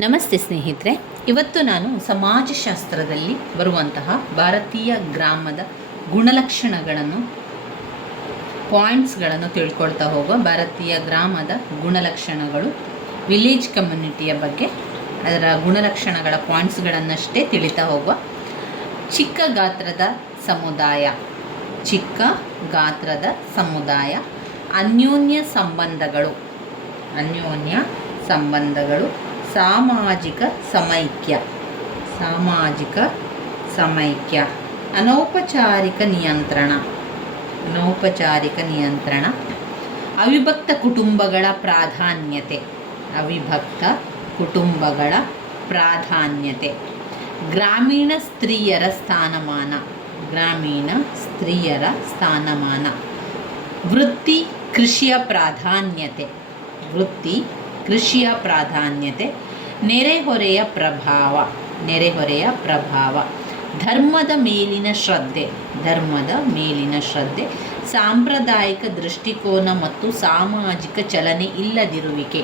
ನಮಸ್ತೆ ಸ್ನೇಹಿತರೆ, ಇವತ್ತು ನಾನು ಸಮಾಜಶಾಸ್ತ್ರದಲ್ಲಿ ಬರುವಂತಹ ಭಾರತೀಯ ಗ್ರಾಮದ ಗುಣಲಕ್ಷಣಗಳನ್ನು ಪಾಯಿಂಟ್ಸ್ಗಳನ್ನು ತಿಳ್ಕೊಳ್ತಾ ಹೋಗುವ. ಭಾರತೀಯ ಗ್ರಾಮದ ಗುಣಲಕ್ಷಣಗಳು, ವಿಲೇಜ್ ಕಮ್ಯುನಿಟಿಯ ಬಗ್ಗೆ ಅದರ ಗುಣಲಕ್ಷಣಗಳ ಪಾಯಿಂಟ್ಸ್ಗಳನ್ನಷ್ಟೇ ತಿಳಿತಾ ಹೋಗುವ. ಚಿಕ್ಕ ಗಾತ್ರದ ಸಮುದಾಯ, ಚಿಕ್ಕ ಗಾತ್ರದ ಸಮುದಾಯ, ಅನ್ಯೋನ್ಯ ಸಂಬಂಧಗಳು, ಸಾಮಾಜಿಕ ಸಮೈಕ್ಯ, ಅನೌಪಚಾರಿಕ ನಿಯಂತ್ರಣ, ಅವಿಭಕ್ತ ಕುಟುಂಬಗಳ ಪ್ರಾಧಾನ್ಯತೆ, ಗ್ರಾಮೀಣ ಸ್ತ್ರೀಯರ ಸ್ಥಾನಮಾನ, ವೃತ್ತಿ ಕೃಷಿಯ ಪ್ರಾಧಾನ್ಯತೆ, ನೆರೆಹೊರೆಯ ಪ್ರಭಾವ, ಧರ್ಮದ ಮೇಲಿನ ಶ್ರದ್ಧೆ, ಸಾಂಪ್ರದಾಯಿಕ ದೃಷ್ಟಿಕೋನ ಮತ್ತು ಸಾಮಾಜಿಕ ಚಲನೆ ಇಲ್ಲದಿರುವಿಕೆ,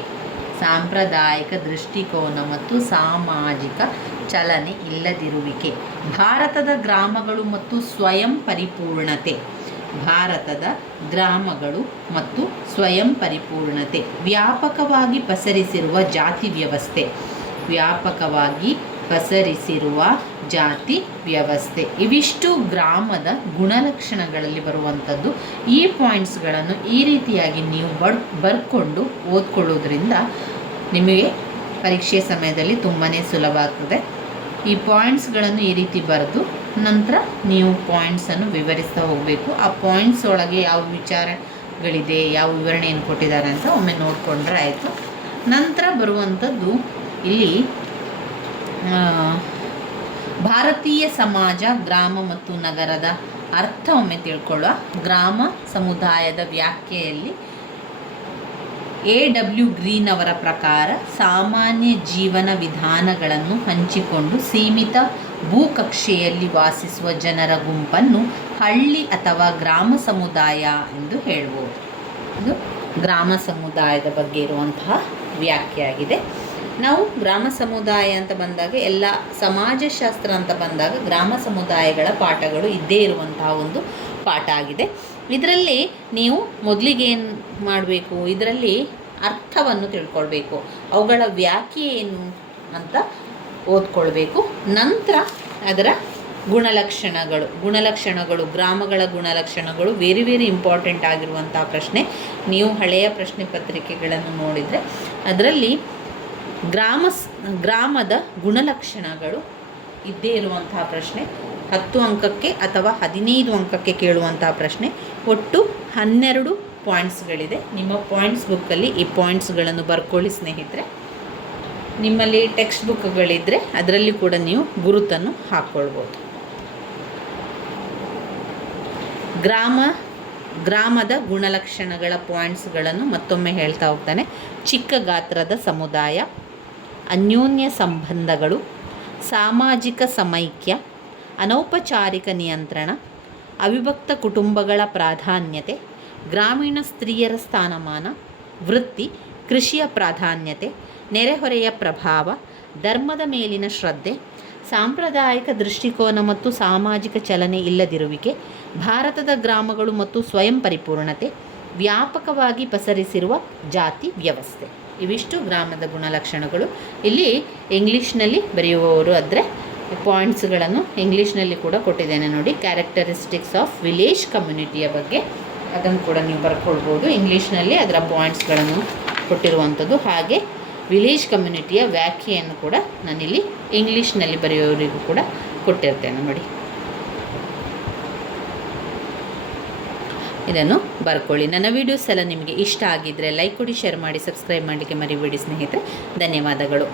ಭಾರತದ ಗ್ರಾಮಗಳು ಮತ್ತು ಸ್ವಯಂ ಪರಿಪೂರ್ಣತೆ, ವ್ಯಾಪಕವಾಗಿ ಪಸರಿಸಿರುವ ಜಾತಿ ವ್ಯವಸ್ಥೆ. ಇವಿಷ್ಟು ಗ್ರಾಮದ ಗುಣಲಕ್ಷಣಗಳಲ್ಲಿ ಬರುವಂಥದ್ದು. ಈ ಪಾಯಿಂಟ್ಸ್ಗಳನ್ನು ಈ ರೀತಿಯಾಗಿ ನೀವು ಬರ್ಕೊಂಡು ಓದ್ಕೊಳ್ಳೋದ್ರಿಂದ ನಿಮಗೆ ಪರೀಕ್ಷೆ ಸಮಯದಲ್ಲಿ ತುಂಬಾ ಸುಲಭ ಆಗ್ತದೆ. ಈ ಪಾಯಿಂಟ್ಸ್ಗಳನ್ನು ಈ ರೀತಿ ಬರೆದು ನಂತರ ನೀವು ಪಾಯಿಂಟ್ಸನ್ನು ವಿವರಿಸ್ತಾ ಹೋಗಬೇಕು. ಆ ಪಾಯಿಂಟ್ಸ್ ಒಳಗೆ ಯಾವ ವಿಚಾರಗಳಿದೆ, ಯಾವ ವಿವರಣೆಯನ್ನು ಕೊಟ್ಟಿದ್ದಾರೆ ಅಂತ ಒಮ್ಮೆ ನೋಡಿಕೊಂಡ್ರೆ ಆಯಿತು. ನಂತರ ಬರುವಂಥದ್ದು ಇಲ್ಲಿ ಭಾರತೀಯ ಸಮಾಜ, ಗ್ರಾಮ ಮತ್ತು ನಗರದ ಅರ್ಥ ಒಮ್ಮೆ ತಿಳ್ಕೊಳ್ಳುವ. ಗ್ರಾಮ ಸಮುದಾಯದ ವ್ಯಾಖ್ಯೆಯಲ್ಲಿ A.W. ಗ್ರೀನ್ ಅವರ ಪ್ರಕಾರ ಸಾಮಾನ್ಯ ಜೀವನ ವಿಧಾನಗಳನ್ನು ಹಂಚಿಕೊಂಡು ಸೀಮಿತ ಭೂಕಕ್ಷೆಯಲ್ಲಿ ವಾಸಿಸುವ ಜನರ ಗುಂಪನ್ನು ಹಳ್ಳಿ ಅಥವಾ ಗ್ರಾಮ ಸಮುದಾಯ ಎಂದು ಹೇಳಬಹುದು. ಇದು ಗ್ರಾಮ ಸಮುದಾಯದ ಬಗ್ಗೆ ಇರುವಂತಹ ವ್ಯಾಖ್ಯೆಯಾಗಿದೆ. ನಾವು ಗ್ರಾಮ ಸಮುದಾಯ ಅಂತ ಬಂದಾಗ, ಎಲ್ಲ ಸಮಾಜಶಾಸ್ತ್ರ ಅಂತ ಬಂದಾಗ ಗ್ರಾಮ ಸಮುದಾಯಗಳ ಪಾಠಗಳು ಇದ್ದೇ ಇರುವಂತಹ ಒಂದು ಪಾಠ ಆಗಿದೆ. ಇದರಲ್ಲಿ ನೀವು ಮೊದಲಿಗೆ ಏನು ಮಾಡಬೇಕು, ಇದರಲ್ಲಿ ಅರ್ಥವನ್ನು ತಿಳ್ಕೊಳ್ಬೇಕು, ಅವುಗಳ ವ್ಯಾಖ್ಯೆ ಏನು ಅಂತ ಓದ್ಕೊಳ್ಬೇಕು. ನಂತರ ಅದರ ಗುಣಲಕ್ಷಣಗಳು, ಗ್ರಾಮಗಳ ಗುಣಲಕ್ಷಣಗಳು ವೆರಿ ಇಂಪಾರ್ಟೆಂಟ್ ಆಗಿರುವಂತಹ ಪ್ರಶ್ನೆ. ನೀವು ಹಳೆಯ ಪ್ರಶ್ನೆ ಪತ್ರಿಕೆಗಳನ್ನು ನೋಡಿದರೆ ಅದರಲ್ಲಿ ಗ್ರಾಮದ ಗುಣಲಕ್ಷಣಗಳು ಇದ್ದೇ ಇರುವಂತಹ ಪ್ರಶ್ನೆ. 10 ಅಂಕಕ್ಕೆ ಅಥವಾ 15 ಅಂಕಕ್ಕೆ ಕೇಳುವಂತಹ ಪ್ರಶ್ನೆ. ಒಟ್ಟು 12 ಪಾಯಿಂಟ್ಸ್ಗಳಿದೆ. ನಿಮ್ಮ ಪಾಯಿಂಟ್ಸ್ ಬುಕ್ಕಲ್ಲಿ ಈ ಪಾಯಿಂಟ್ಸ್ಗಳನ್ನು ಬರ್ಕೊಳ್ಳಿ ಸ್ನೇಹಿತರೆ. ನಿಮ್ಮಲ್ಲಿ ಟೆಕ್ಸ್ಟ್ ಬುಕ್ಗಳಿದ್ದರೆ ಅದರಲ್ಲಿ ಕೂಡ ನೀವು ಗುರುತನ್ನು ಹಾಕ್ಕೊಳ್ಬೋದು. ಗ್ರಾಮದ ಗುಣಲಕ್ಷಣಗಳ ಪಾಯಿಂಟ್ಸ್ಗಳನ್ನು ಮತ್ತೊಮ್ಮೆ ಹೇಳ್ತಾ ಹೋಗ್ತಾನೆ. ಚಿಕ್ಕ ಗಾತ್ರದ ಸಮುದಾಯ, ಅನ್ಯೋನ್ಯ ಸಂಬಂಧಗಳು, ಸಾಮಾಜಿಕ ಸಮೈಕ್ಯ, ಅನೌಪಚಾರಿಕ ನಿಯಂತ್ರಣ, ಅವಿಭಕ್ತ ಕುಟುಂಬಗಳ ಪ್ರಾಧಾನ್ಯತೆ, ಗ್ರಾಮೀಣ ಸ್ತ್ರೀಯರ ಸ್ಥಾನಮಾನ, ವೃತ್ತಿ ಕೃಷಿಯ ಪ್ರಾಧಾನ್ಯತೆ, ನೆರೆಹೊರೆಯ ಪ್ರಭಾವ, ಧರ್ಮದ ಮೇಲಿನ ಶ್ರದ್ಧೆ, ಸಾಂಪ್ರದಾಯಿಕ ದೃಷ್ಟಿಕೋನ ಮತ್ತು ಸಾಮಾಜಿಕ ಚಲನೆ ಇಲ್ಲದಿರುವಿಕೆ, ಭಾರತದ ಗ್ರಾಮಗಳು ಮತ್ತು ಸ್ವಯಂ ಪರಿಪೂರ್ಣತೆ, ವ್ಯಾಪಕವಾಗಿ ಪಸರಿಸಿರುವ ಜಾತಿ ವ್ಯವಸ್ಥೆ. ಇವಿಷ್ಟು ಗ್ರಾಮದ ಗುಣಲಕ್ಷಣಗಳು. ಇಲ್ಲಿ ಇಂಗ್ಲೀಷ್ನಲ್ಲಿ ಬರೆಯುವವರು ಆದರೆ ಪಾಯಿಂಟ್ಸ್ಗಳನ್ನು ಇಂಗ್ಲೀಷ್ನಲ್ಲಿ ಕೂಡ ಕೊಟ್ಟಿದ್ದೇನೆ ನೋಡಿ. ಕ್ಯಾರೆಕ್ಟರಿಸ್ಟಿಕ್ಸ್ ಆಫ್ ವಿಲೇಜ್ ಕಮ್ಯುನಿಟಿಯ ಬಗ್ಗೆ ಅದನ್ನು ಕೂಡ ನೀವು ಬರ್ಕೊಳ್ಬೋದು. ಇಂಗ್ಲೀಷ್ನಲ್ಲಿ ಅದರ ಪಾಯಿಂಟ್ಸ್ಗಳನ್ನು ಕೊಟ್ಟಿರುವಂಥದ್ದು. ಹಾಗೆ ವಿಲೇಜ್ ಕಮ್ಯುನಿಟಿಯ ವ್ಯಾಖ್ಯೆಯನ್ನು ಕೂಡ ನಾನಿಲ್ಲಿ ಇಂಗ್ಲೀಷ್ನಲ್ಲಿ ಬರೆಯೋರಿಗೂ ಕೂಡ ಕೊಟ್ಟಿರ್ತೇನೆ ನೋಡಿ. ಇದನ್ನು ಬರ್ಕೊಳ್ಳಿ. ನನ್ನ ವೀಡಿಯೋಸ್ ಎಲ್ಲ ನಿಮಗೆ ಇಷ್ಟ ಆಗಿದ್ದರೆ ಲೈಕ್ ಕೊಡಿ, ಶೇರ್ ಮಾಡಿ, ಸಬ್ಸ್ಕ್ರೈಬ್ ಮಾಡಲಿಕ್ಕೆ ಮರಿಬೇಡಿ ಸ್ನೇಹಿತರೆ. ಧನ್ಯವಾದಗಳು.